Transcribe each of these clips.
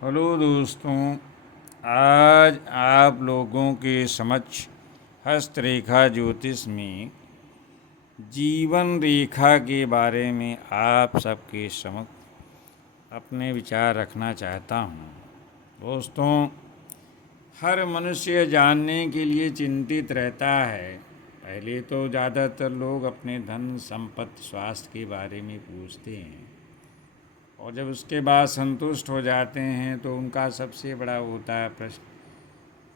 Hello दोस्तों, आज आप लोगों के समक्ष हस्तरेखा ज्योतिष में जीवन रेखा के बारे में आप सबके समक्ष अपने विचार रखना चाहता हूँ। दोस्तों, हर मनुष्य जानने के लिए चिंतित रहता है। पहले तो ज़्यादातर लोग अपने धन संपत्ति स्वास्थ्य के बारे में पूछते हैं और जब उसके बाद संतुष्ट हो जाते हैं तो उनका सबसे बड़ा होता है प्रश्न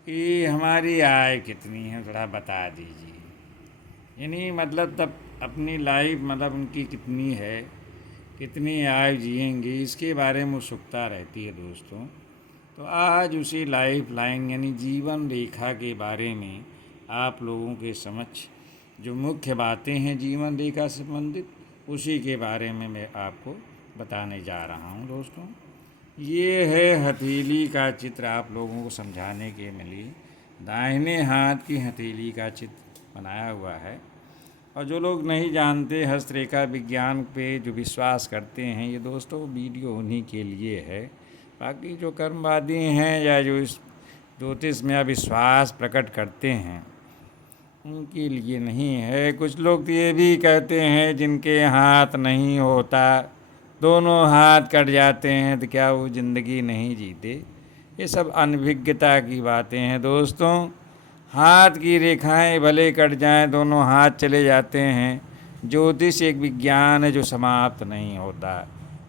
कि हमारी आय कितनी है, थोड़ा बता दीजिए। यानी मतलब तब अपनी लाइफ मतलब उनकी कितनी है, कितनी आय जिएंगे, इसके बारे में उत्सुकता रहती है दोस्तों। तो आज उसी लाइफ लाइन यानी जीवन रेखा के बारे में आप लोगों के समक्ष जो मुख्य बातें हैं जीवन रेखा से संबंधित, उसी के बारे में मैं आपको बताने जा रहा हूँ। दोस्तों, ये है हथेली का चित्र। आप लोगों को समझाने के लिए दाहिने हाथ की हथेली का चित्र बनाया हुआ है। और जो लोग नहीं जानते हस्तरेखा विज्ञान पे जो विश्वास करते हैं, ये दोस्तों वीडियो उन्हीं के लिए है। बाकी जो कर्मवादी हैं या जो इस ज्योतिष में अविश्वास प्रकट करते हैं, उनके लिए नहीं है। कुछ लोग तो ये भी कहते हैं जिनके हाथ नहीं होता, दोनों हाथ कट जाते हैं, तो क्या वो ज़िंदगी नहीं जीते। ये सब अनभिज्ञता की बातें हैं दोस्तों। हाथ की रेखाएं भले कट जाएं, दोनों हाथ चले जाते हैं, ज्योतिष एक विज्ञान है जो समाप्त नहीं होता।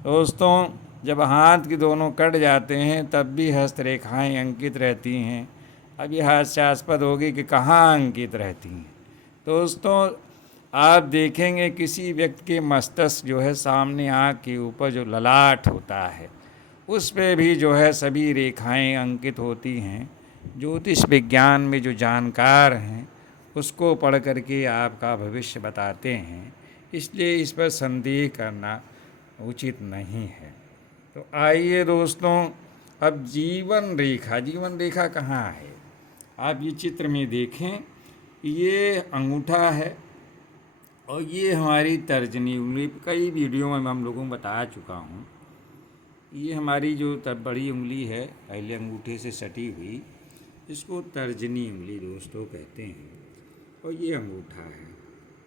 दोस्तों, जब हाथ की दोनों कट जाते हैं तब भी हस्तरेखाएं अंकित रहती हैं। अब ये हास्यास्पद होगी कि कहाँ अंकित रहती हैं। दोस्तों, आप देखेंगे किसी व्यक्ति के मस्तिष्क जो है सामने आँख के ऊपर जो ललाट होता है, उस पे भी जो है सभी रेखाएं अंकित होती हैं। ज्योतिष विज्ञान में जो जानकार हैं उसको पढ़ करके आपका भविष्य बताते हैं, इसलिए इस पर संदेह करना उचित नहीं है। तो आइए दोस्तों, अब जीवन रेखा कहाँ है? आप ये चित्र में देखें, ये अंगूठा है और ये हमारी तर्जनी उंगली। कई वीडियो में हम लोगों को बता चुका हूँ। ये हमारी जो बड़ी उंगली है पहले अंगूठे से सटी हुई, इसको तर्जनी उंगली दोस्तों कहते हैं। और ये अंगूठा है।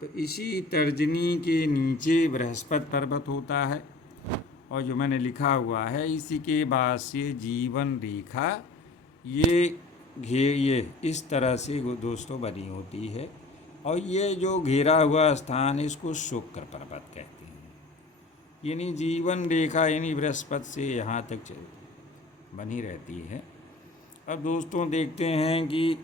तो इसी तर्जनी के नीचे बृहस्पति पर्वत होता है और जो मैंने लिखा हुआ है इसी के बाद से जीवन रेखा ये इस तरह से दोस्तों बनी होती है। और ये जो घेरा हुआ स्थान है इसको शुक्र पर्वत कहते हैं। यानी जीवन रेखा यानी बृहस्पति से यहाँ तक बनी रहती है। अब दोस्तों देखते हैं कि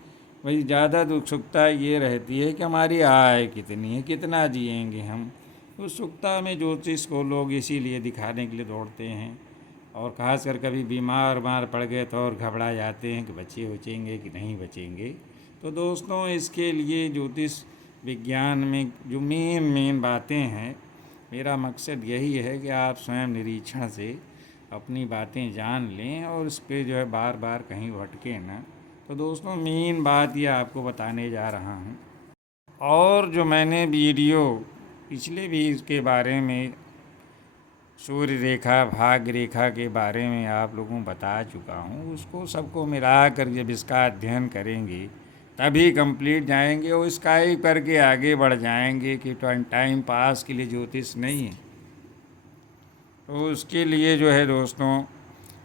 भाई ज़्यादा उत्सुकता ये रहती है कि हमारी आय कितनी है, कितना जिएंगे हम। उत्सुकता में ज्योतिष को लोग इसीलिए दिखाने के लिए दौड़ते हैं और खासकर कभी बीमार पड़ गए तो और घबरा जाते हैं कि बचेंगे कि नहीं बचेंगे। तो दोस्तों, इसके लिए ज्योतिष विज्ञान में जो मेन बातें हैं, मेरा मकसद यही है कि आप स्वयं निरीक्षण से अपनी बातें जान लें और उस पर जो है बार बार कहीं भटके ना। तो दोस्तों, मेन बात ये आपको बताने जा रहा हूँ। और जो मैंने वीडियो पिछले भी इसके बारे में सूर्य रेखा भाग्य रेखा के बारे में आप लोगों को बता चुका हूँ, उसको सबको मिला कर जब इसका अध्ययन करेंगे तभी कंप्लीट जाएंगे और स्काई करके आगे बढ़ जाएंगे कि टाइम पास के लिए ज्योतिष नहीं है। तो उसके लिए जो है दोस्तों,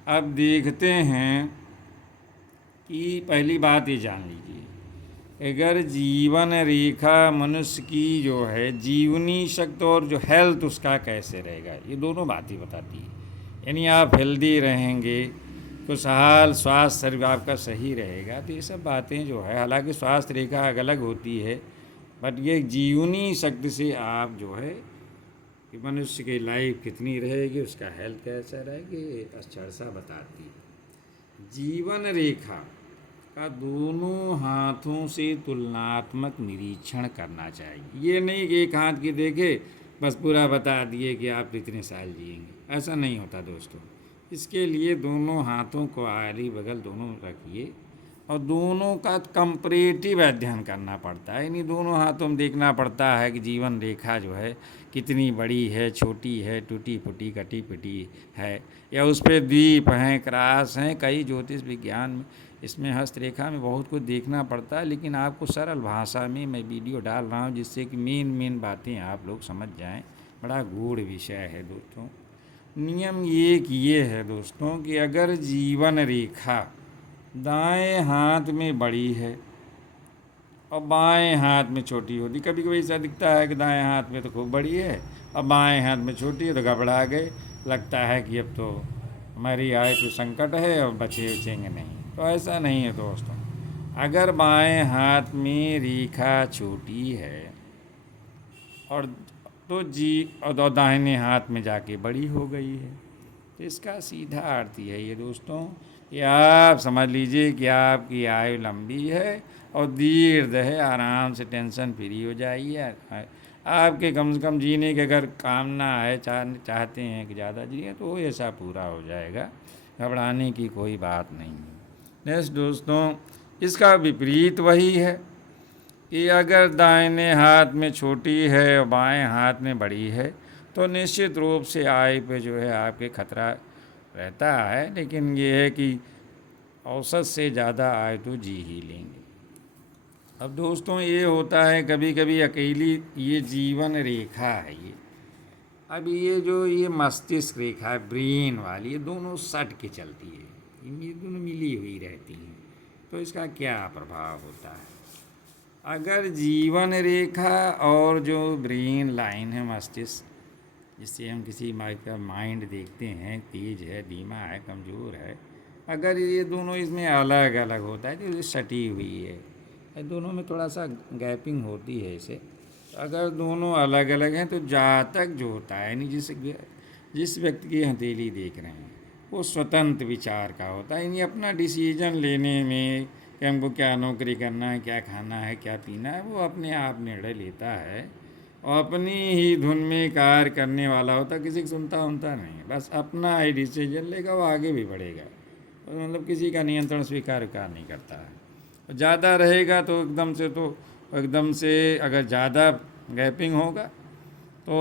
अब देखते हैं कि पहली बात ये जान लीजिए, अगर जीवन रेखा मनुष्य की जो है जीवनी शक्ति और जो हेल्थ उसका कैसे रहेगा, ये दोनों बातें बताती है। यानी आप हेल्दी रहेंगे, खुशहाल स्वास्थ्य शरीर आपका सही रहेगा, तो ये सब बातें जो है, हालांकि स्वास्थ्य रेखा अलग अलग होती है, बट ये जीवनी शक्ति से आप जो है कि मनुष्य की लाइफ कितनी रहेगी, उसका हेल्थ कैसा रहेगी, अच्छा सा बताती है। जीवन रेखा का दोनों हाथों से तुलनात्मक निरीक्षण करना चाहिए। ये नहीं कि एक हाथ की देखे बस पूरा बता दिए कि आप इतने साल जिएंगे, ऐसा नहीं होता दोस्तों। इसके लिए दोनों हाथों को आली बगल दोनों रखिए और दोनों का कंपैरेटिव अध्ययन करना पड़ता है, यानी दोनों हाथों में देखना पड़ता है कि जीवन रेखा जो है कितनी बड़ी है, छोटी है, टूटी फूटी, कटी पिटी है, या उस पर द्वीप हैं, क्रास हैं, कई ज्योतिष विज्ञान में इसमें हस्तरेखा में बहुत कुछ देखना पड़ता है। लेकिन आपको सरल भाषा में मैं वीडियो डाल रहा हूँ जिससे कि मेन बातें आप लोग समझ जाएं। बड़ा गूढ़ विषय है दोस्तों। नियम ये है दोस्तों कि अगर जीवन रेखा दाएं हाथ में बड़ी है और बाएं हाथ में छोटी होती, कभी कभी ऐसा दिखता है कि दाएं हाथ में तो खूब बड़ी है और बाएं हाथ में छोटी है, तो घबरा गए, लगता है कि अब तो हमारी आय तो संकट है और बचेंगे नहीं। तो ऐसा नहीं है दोस्तों। अगर बाएं हाथ में रेखा छोटी है और और दाहिने हाथ में जाके बड़ी हो गई है, तो इसका सीधा अर्थ यही है दोस्तों, कि आप समझ लीजिए कि आपकी आयु लंबी है और दीर्घ है, आराम से टेंशन फ्री हो जाइए। आपके कम से कम जीने की अगर कामना है, चाहते हैं कि ज़्यादा जिए, तो ऐसा पूरा हो जाएगा, घबराने की कोई बात नहीं है। नेक्स्ट दोस्तों, इसका विपरीत वही है कि अगर दाहिने हाथ में छोटी है और बाएं हाथ में बड़ी है, तो निश्चित रूप से आय पे जो है आपके खतरा रहता है, लेकिन ये है कि औसत से ज़्यादा आय तो जी ही लेंगे। अब दोस्तों ये होता है कभी कभी अकेली ये जीवन रेखा है ये, अब ये मस्तिष्क रेखा है ब्रेन वाली, ये दोनों सट के चलती है, ये दोनों मिली हुई रहती हैं। तो इसका क्या प्रभाव होता है? अगर जीवन रेखा और जो ब्रेन लाइन है, मस्तिष्क, जिससे हम किसी का माइंड देखते हैं, तेज है, धीमा है, कमज़ोर है, अगर ये दोनों इसमें अलग अलग होता है तो ये सटी हुई है, दोनों में थोड़ा सा गैपिंग होती है इसे। अगर दोनों अलग अलग हैं तो जातक जो होता है, यानी जिस व्यक्ति की हथेली देख रहे हैं, वो स्वतंत्र विचार का होता है, यानी अपना डिसीजन लेने में कि हमको क्या नौकरी करना है, क्या खाना है, क्या पीना है, वो अपने आप निर्णय लेता है और अपनी ही धुन में कार्य करने वाला होता, किसी को सुनता नहीं, बस अपना ही डिसीजन लेगा, वो आगे भी बढ़ेगा, मतलब किसी का नियंत्रण स्वीकार नहीं करता है। ज़्यादा रहेगा तो एकदम से अगर ज़्यादा गैपिंग होगा तो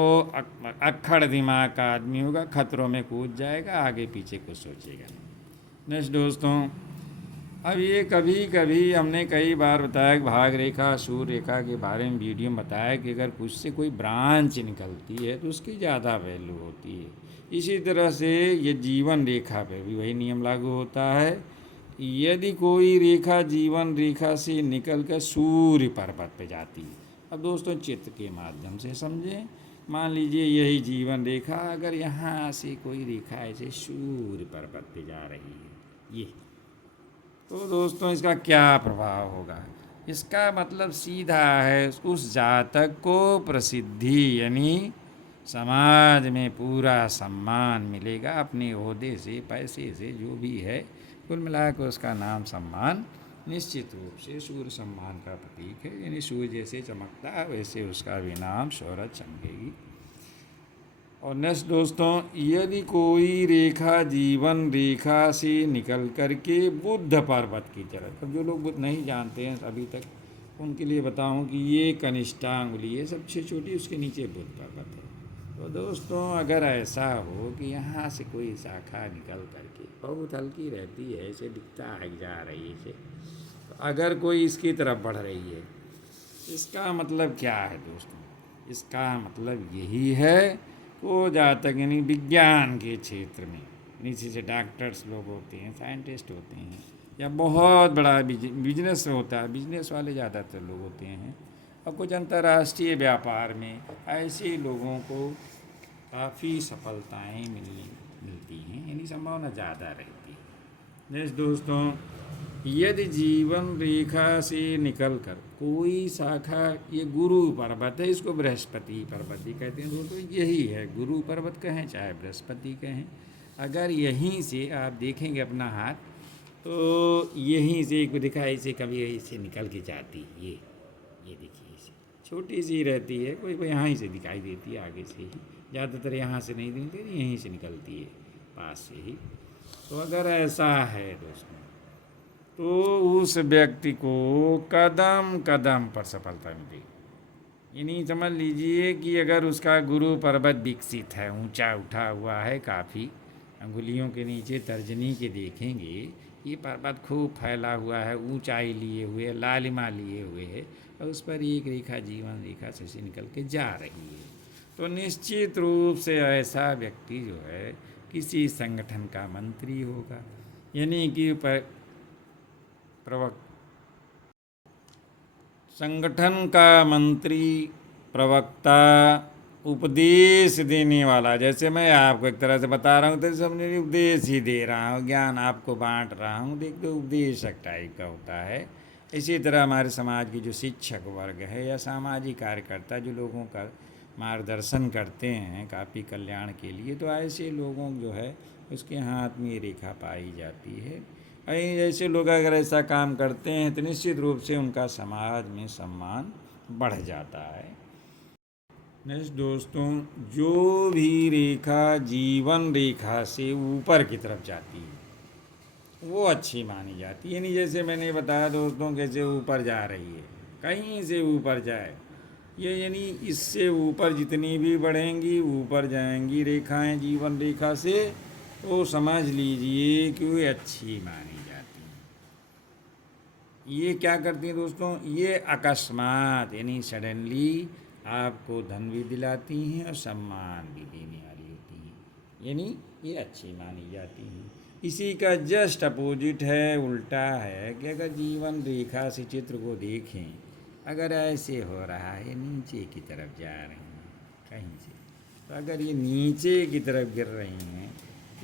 अक्खड़ दिमाग का आदमी होगा, खतरों में कूद जाएगा, आगे पीछे कुछ सोचेगा नहीं। नेक्स्ट दोस्तों, अब ये कभी कभी हमने कई बार बताया कि भाग रेखा, सूर्य रेखा के बारे में वीडियो में बताया कि अगर कुछ से कोई ब्रांच निकलती है तो उसकी ज़्यादा वैल्यू होती है। इसी तरह से ये जीवन रेखा पे भी वही नियम लागू होता है। यदि कोई रेखा जीवन रेखा से निकल कर सूर्य पर्वत पे जाती है, अब दोस्तों चित्र के माध्यम से समझें, मान लीजिए यही जीवन रेखा, अगर यहाँ से कोई रेखा ऐसे सूर्य पर्वत पे जा रही है, ये, तो दोस्तों इसका क्या प्रभाव होगा? इसका मतलब सीधा है, उस जातक को प्रसिद्धि, यानी समाज में पूरा सम्मान मिलेगा, अपने ओहदे से, पैसे से, जो भी है, कुल मिलाकर उसका नाम सम्मान निश्चित रूप से सूर्य सम्मान का प्रतीक है, यानी सूर्य जैसे चमकता है वैसे उसका भी नाम शोहरत चमकेगी। और नेक्स्ट दोस्तों, यदि कोई रेखा जीवन रेखा से निकल करके बुद्ध पर्वत की तरफ, अब जो लोग बुद्ध नहीं जानते हैं अभी तक, उनके लिए बताऊं कि ये कनिष्ठांगुली है सबसे छोटी, उसके नीचे बुद्ध पर्वत है। तो दोस्तों अगर ऐसा हो कि यहाँ से कोई शाखा निकल करके बहुत हल्की रहती है, ऐसे दिखता है जा रही है इसे, तो अगर कोई इसकी तरफ बढ़ रही है, इसका मतलब क्या है दोस्तों? इसका मतलब यही है, वो जातक यानी विज्ञान के क्षेत्र में, नीचे से डॉक्टर्स लोग होते हैं, साइंटिस्ट होते हैं, या बहुत बड़ा बिजनेस होता है, बिजनेस वाले ज़्यादातर लोग होते हैं, और कुछ अंतर्राष्ट्रीय व्यापार में ऐसे लोगों को काफ़ी सफलताएं मिलती हैं, यानी संभावना ज़्यादा रहती है। नेक्स्ट दोस्तों, यदि जीवन रेखा से निकलकर कोई शाखा, ये गुरु पर्वत है, इसको बृहस्पति पर्वत ही कहते हैं दोस्तों, यही है, गुरु पर्वत कहें चाहे बृहस्पति कहें, अगर यहीं से आप देखेंगे अपना हाथ, तो यहीं से एक दिखाई से कभी यहीं से निकल के जाती है, ये देखिए, इसे छोटी सी रहती है, कोई यहाँ ही से दिखाई देती है, आगे से ही, ज़्यादातर यहाँ से नहीं दिखती, यहीं से निकलती है, पास से ही। तो अगर ऐसा है दोस्तों, तो उस व्यक्ति को कदम कदम पर सफलता मिलेगी। यानी समझ लीजिए कि अगर उसका गुरु पर्वत विकसित है, ऊंचा उठा हुआ है, काफ़ी अंगुलियों के नीचे तर्जनी के देखेंगे, ये पर्वत खूब फैला हुआ है, ऊंचाई लिए हुए, लालिमा लिए हुए है, और उस पर एक रेखा जीवन रेखा से निकल के जा रही है, तो निश्चित रूप से ऐसा व्यक्ति जो है किसी संगठन का मंत्री होगा। यानी कि प्रवक्ता, संगठन का मंत्री, प्रवक्ता, उपदेश देने वाला। जैसे मैं आपको एक तरह से बता रहा हूँ तो समझिए उपदेश ही दे रहा हूँ, ज्ञान आपको बांट रहा हूँ, देखते उपदेशक टाइप का होता है। इसी तरह हमारे समाज की जो शिक्षक वर्ग है या सामाजिक कार्यकर्ता जो लोगों का मार्गदर्शन करते हैं काफ़ी कल्याण के लिए, तो ऐसे लोगों जो है उसके हाथ में ये रेखा पाई जाती है। ऐसे लोग अगर ऐसा काम करते हैं तो निश्चित रूप से उनका समाज में सम्मान बढ़ जाता है। नेक्स्ट दोस्तों, जो भी रेखा जीवन रेखा से ऊपर की तरफ जाती है वो अच्छी मानी जाती है। यानी जैसे मैंने बताया दोस्तों, कैसे ऊपर जा रही है, कहीं से ऊपर जाए, ये यानी इससे ऊपर जितनी भी बढ़ेंगी ऊपर जाएंगी रेखाएं जीवन रेखा से, तो समझ लीजिए कि वो अच्छी मानी जाती हैं। ये क्या करती हैं दोस्तों, ये अकस्मात यानी सडनली आपको धन भी दिलाती हैं और सम्मान भी देने वाली होती हैं, यानी ये अच्छी मानी जाती हैं। इसी का जस्ट अपोजिट है, उल्टा है कि अगर जीवन रेखा से चित्र को देखें, अगर ऐसे हो रहा है नीचे की तरफ जा रही हैं कहीं से, तो अगर ये नीचे की तरफ गिर रही हैं,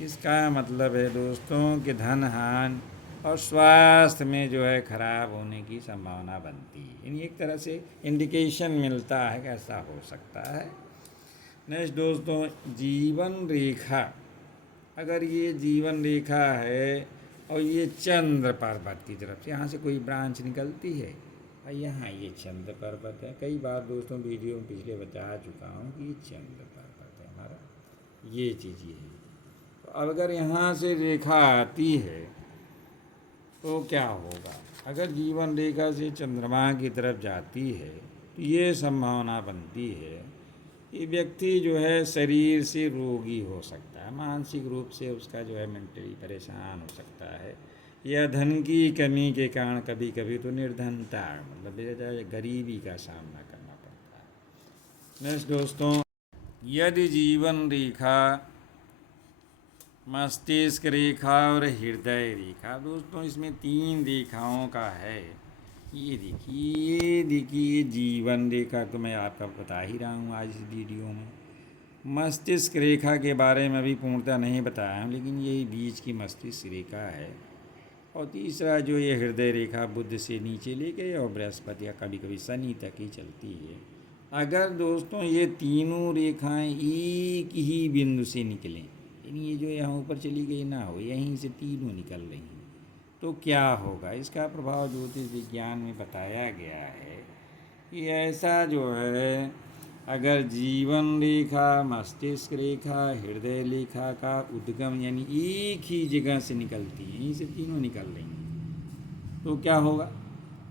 इसका मतलब है दोस्तों कि धन हानि और स्वास्थ्य में जो है खराब होने की संभावना बनती है। यानी एक तरह से इंडिकेशन मिलता है कि ऐसा हो सकता है। नेक्स्ट दोस्तों, जीवन रेखा, अगर ये जीवन रेखा है और ये चंद्र पर्वत की तरफ से यहाँ से कोई ब्रांच निकलती है, और यहाँ ये चंद्र पर्वत है। कई बार दोस्तों वीडियो में पिछले बता चुका हूँ कि ये चंद्र पर्वत है हमारा, ये चीज़ ये है। तो अब अगर यहाँ से रेखा आती है तो क्या होगा, अगर जीवन रेखा से चंद्रमा की तरफ जाती है तो ये संभावना बनती है कि व्यक्ति जो है शरीर से रोगी हो सकता है, मानसिक रूप से उसका जो है मेंटली परेशान हो सकता है, या धन की कमी के कारण कभी कभी तो निर्धनता मतलब गरीबी का सामना करना पड़ता है। नेक्स्ट दोस्तों, यदि जीवन रेखा, मस्तिष्क रेखा और हृदय रेखा, दोस्तों इसमें 3 रेखाओं का है। ये देखिए जीवन रेखा तो मैं आपका बता ही रहा हूँ आज इस वीडियो में। मस्तिष्क रेखा के बारे में अभी पूर्णतः नहीं बताया हूँ, लेकिन यही बीच की मस्तिष्क रेखा है। और तीसरा जो ये हृदय रेखा बुध से नीचे लेके और बृहस्पति या कभी कभी शनि तक ही चलती है। अगर दोस्तों ये तीनों रेखाएं एक ही बिंदु से निकलें, यानी ये जो यहाँ ऊपर चली गई ना हो, यहीं से तीनों निकल रही हैं, तो क्या होगा, इसका प्रभाव ज्योतिष विज्ञान में बताया गया है कि ऐसा जो है, अगर जीवन रेखा, मस्तिष्क रेखा, हृदय रेखा का उद्गम यानी एक ही जगह से निकलती है, यहीं से तीनों निकल रही हैं, तो क्या होगा,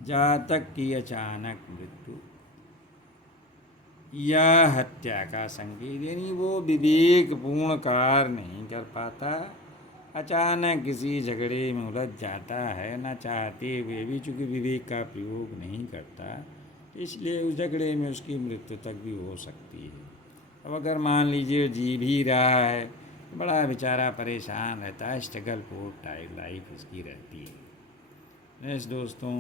जातक की अचानक मृत्यु या हत्या का संकेत, यानी वो विवेकपूर्ण कार्य नहीं कर पाता, अचानक किसी झगड़े में उलझ जाता है, न चाहते हुए भी, चूँकि विवेक का प्रयोग नहीं करता, इसलिए उस झगड़े में उसकी मृत्यु तक भी हो सकती है। अब अगर मान लीजिए जी भी रहा है, बड़ा बेचारा परेशान रहता है, स्ट्रगल फॉर टाइप लाइफ उसकी रहती है। नेक्स्ट दोस्तों,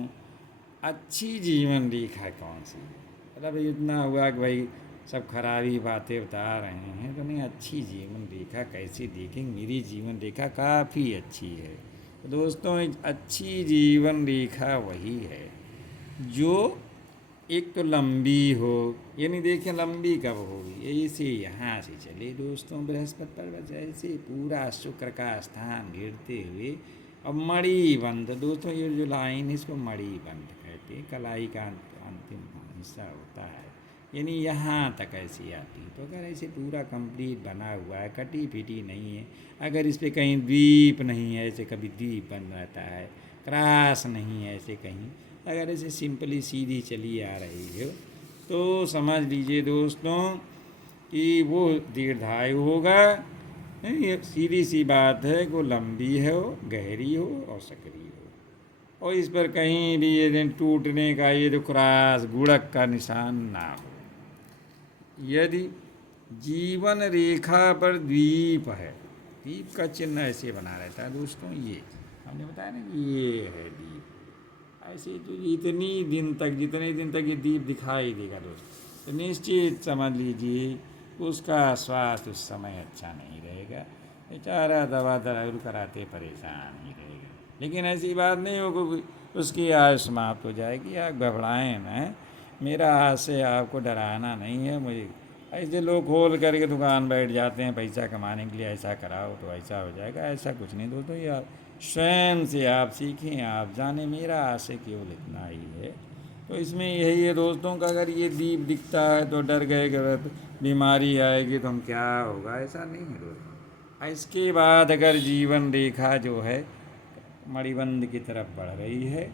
अच्छी जीवन रेखा कौन सी, मतलब इतना हुआ कि भाई सब खराबी बातें बता रहे हैं, तो नहीं, अच्छी जीवन रेखा कैसे देखेंगे, मेरी जीवन रेखा काफ़ी अच्छी है। तो दोस्तों अच्छी जीवन रेखा वही है जो एक तो लंबी हो, यानी देखें लंबी कब होगी, ऐसे यहाँ से चले दोस्तों बृहस्पति पर्वत ऐसे पूरा शुक्र का स्थान घेरते हुए, और मणि बंध, दोस्तों ये जो लाइन है इसको मणि बंध कहते हैं, कलाई का अंतिम हिस्सा होता है, यानी यहाँ तक ऐसी आती है। तो अगर ऐसे पूरा कंप्लीट बना हुआ है, कटी फिटी नहीं है, अगर इस पर कहीं द्वीप नहीं है, ऐसे कभी द्वीप बन रहता है, क्रॉस नहीं है ऐसे कहीं। अगर ऐसे सिंपली सीधी चली आ रही हो तो समझ लीजिए दोस्तों कि वो दीर्घायु होगा। ये सीधी सी बात है कि वो लंबी हो, गहरी हो और सक्रिय हो, और इस पर कहीं भी ये टूटने का ये जो क्रॉस गुड़क का निशान ना हो। यदि जीवन रेखा पर द्वीप है, द्वीप का चिन्ह ऐसे बना रहता है दोस्तों, ये हमने बताया ना कि ये है द्वीप। ऐसे जो जितने दिन तक ये द्वीप दिखाई देगा दोस्तों, तो निश्चित समझ लीजिए उसका स्वास्थ्य उस समय अच्छा नहीं रहेगा, बेचारा दवा दारू कराते परेशान ही रहेगा। लेकिन ऐसी बात नहीं हो कि उसकी आयु समाप्त हो जाएगी। आप घबराएं ना, मेरा हाथ से आपको डराना नहीं है। मुझे ऐसे लोग खोल करके दुकान बैठ जाते हैं पैसा कमाने के लिए, ऐसा कराओ तो ऐसा हो जाएगा, ऐसा कुछ नहीं दोस्तों। ये आप स्वयं से आप सीखें, आप जानें। मेरा आशय केवल इतना ही है। तो इसमें यही है दोस्तों का, अगर ये दीप दिखता है तो डर गए कि बीमारी आएगी तो हम क्या होगा, ऐसा नहीं है दोस्तों। इसके बाद अगर जीवन रेखा जो है मणिबंध की तरफ बढ़ रही है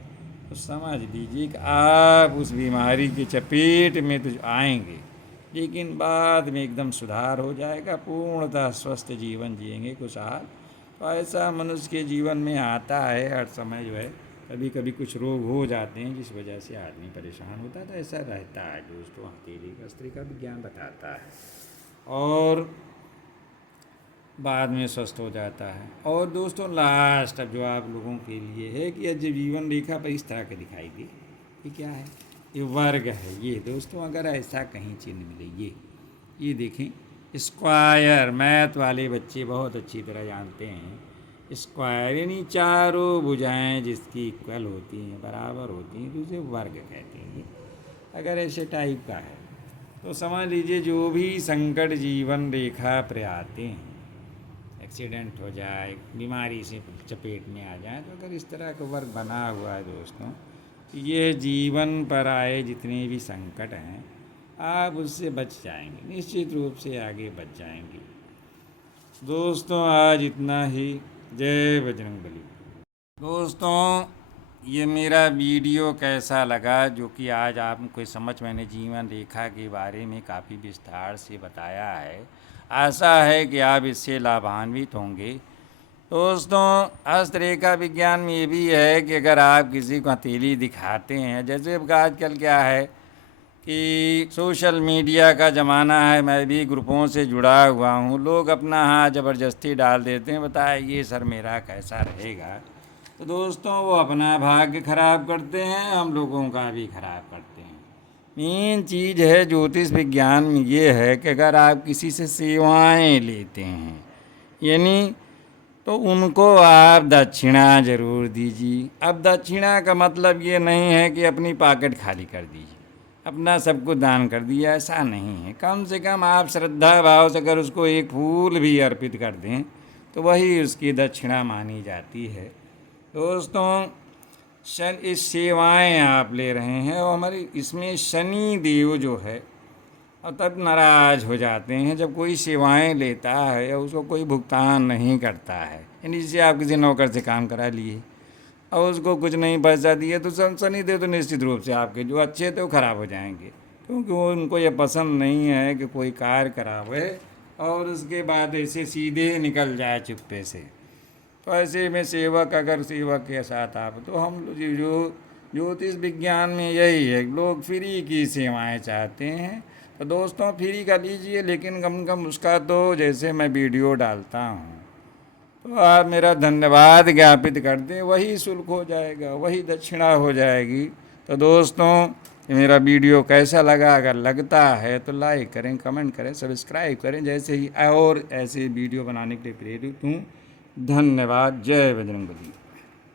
तो समझ लीजिए कि आप उस बीमारी की चपेट में तो आएंगे, लेकिन बाद में एकदम सुधार हो जाएगा, पूर्णतः स्वस्थ जीवन जिएंगे खुशहाल। तो ऐसा मनुष्य के जीवन में आता है हर समय जो है, कभी कभी कुछ रोग हो जाते हैं जिस वजह से आदमी परेशान होता है, तो ऐसा रहता है दोस्तों। हथेली कस्त्री का विज्ञान बताता है और बाद में स्वस्थ हो जाता है। और दोस्तों लास्ट अब जो आप लोगों के लिए है कि जब जीवन रेखा पर इस तरह के दिखाई दे, ये क्या है, ये वर्ग है। ये दोस्तों अगर ऐसा कहीं चिन्ह मिले, ये देखें स्क्वायर, मैथ वाले बच्चे बहुत अच्छी तरह जानते हैं। स्क्वायर यानी चारों भुजाएं जिसकी इक्वल होती हैं, बराबर होती हैं, तो उसे वर्ग कहते हैं। अगर ऐसे टाइप का है तो समझ लीजिए जो भी संकट जीवन रेखा पर आते हैं, एक्सीडेंट हो जाए, बीमारी से चपेट में आ जाए, तो अगर इस तरह का वर्ग बना हुआ है दोस्तों, ये जीवन पर आए जितने भी संकट हैं आप उससे बच जाएंगे, निश्चित रूप से आगे बच जाएंगे। दोस्तों आज इतना ही। जय बजरंगबली। दोस्तों ये मेरा वीडियो कैसा लगा, जो कि आज आपको समझ मैंने जीवन रेखा के बारे में काफ़ी विस्तार से बताया है। आशा है कि आप इससे लाभान्वित होंगे। दोस्तों हस्तरेखा विज्ञान में ये भी है कि अगर आप किसी को हथेली दिखाते हैं, जैसे आजकल क्या है कि सोशल मीडिया का ज़माना है, मैं भी ग्रुपों से जुड़ा हुआ हूँ, लोग अपना हाथ ज़बरदस्ती डाल देते हैं, बताइए सर मेरा कैसा रहेगा। तो दोस्तों वो अपना भाग्य खराब करते हैं, हम लोगों का भी खराब करते हैं। मेन चीज़ है ज्योतिष विज्ञान में ये है कि अगर आप किसी से सेवाएं लेते हैं यानी, तो उनको आप दक्षिणा ज़रूर दीजिए। अब दक्षिणा का मतलब ये नहीं है कि अपनी पॉकेट खाली कर दीजिए, अपना सब कुछ दान कर दिया, ऐसा नहीं है। कम से कम आप श्रद्धा भाव से अगर उसको एक फूल भी अर्पित कर दें तो वही उसकी दक्षिणा मानी जाती है। दोस्तों इस सेवाएं आप ले रहे हैं और हमारे इसमें शनि देव जो है और तब नाराज़ हो जाते हैं जब कोई सेवाएं लेता है या उसको कोई भुगतान नहीं करता है। यानी जैसे आप किसी नौकर से काम करा लिए और उसको कुछ नहीं पैसा दिए तो शनि देव तो निश्चित रूप से आपके जो अच्छे थे वो खराब हो जाएंगे, क्योंकि वो उनको ये पसंद नहीं है कि कोई कार्य करावे और उसके बाद ऐसे सीधे निकल जाए चुप्पे से। तो ऐसे में सेवक अगर सेवक के साथ आप, तो हम जो ज्योतिष विज्ञान में यही है, लोग फ्री की सेवाएं चाहते हैं। तो दोस्तों फ्री का लीजिए, लेकिन कम से कम उसका तो जैसे मैं वीडियो डालता हूँ तो आप मेरा धन्यवाद ज्ञापित कर दें, वही शुल्क हो जाएगा, वही दक्षिणा हो जाएगी। तो दोस्तों मेरा वीडियो कैसा लगा, अगर लगता है तो लाइक करें, कमेंट करें, सब्सक्राइब करें, जैसे ही और ऐसे वीडियो बनाने के लिए प्रेरित हूँ। धन्यवाद। जय बजरंगबली।